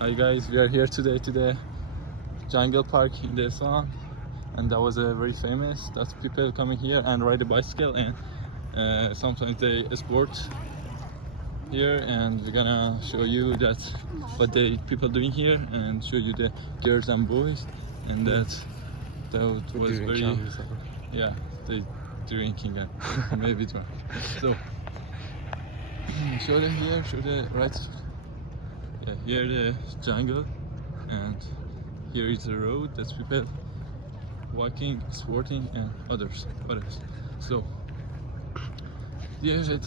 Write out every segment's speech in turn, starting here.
Hi guys, we are here today to the jungle park in Tehran, and that was very famous. That's people coming here and ride a bicycle, and sometimes they sport here, and we're gonna show you that what the people doing here and show you the girls and boys, and that was very they drinking and maybe drunk. So show them here, show the right. Yeah, here the jungle, and here is the road. That's people walking, sporting, and others. So here is the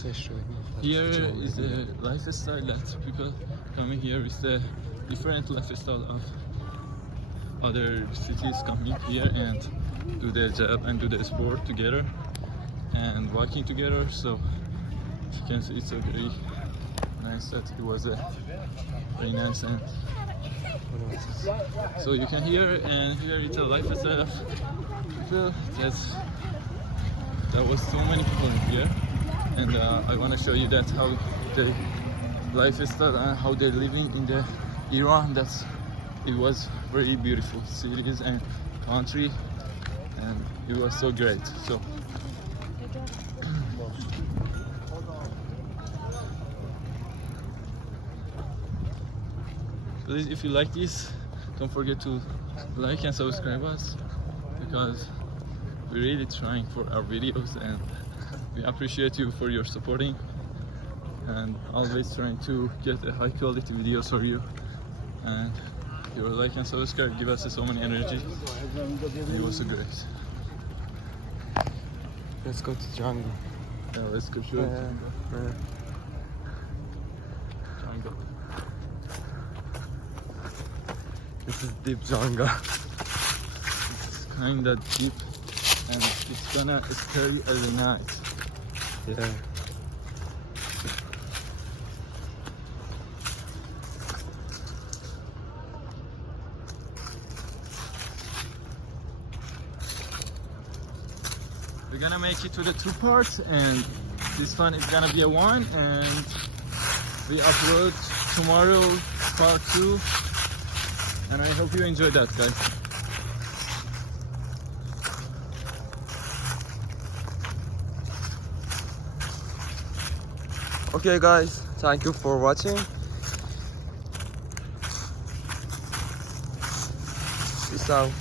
lifestyle that people coming here. Is the different lifestyle of other cities coming here and do the job and do the sport together and walking together. So you can see it's a very nice that it was a very nice, and so you can hear, and here it's a lifestyle of people. There was so many people in here, and I want to show you that how the lifestyle and how they're living in the Iran. It was very beautiful cities and country, and it was so great. So please, if you like this, don't forget to like and subscribe us, because we're really trying for our videos, and we appreciate you for your supporting, and always trying to get a high quality videos for you. And your like and subscribe give us so many energy. It was so great. Let's go to jungle. Yeah, let's go show jungle. This is deep jungle. It's kinda deep, and it's gonna scare you every night. Yeah. We're gonna make it to the 2 parts, and this one is gonna be a 1, and we upload tomorrow part 2, and I hope you enjoy that, guys. Okay guys, thank you for watching. Peace out.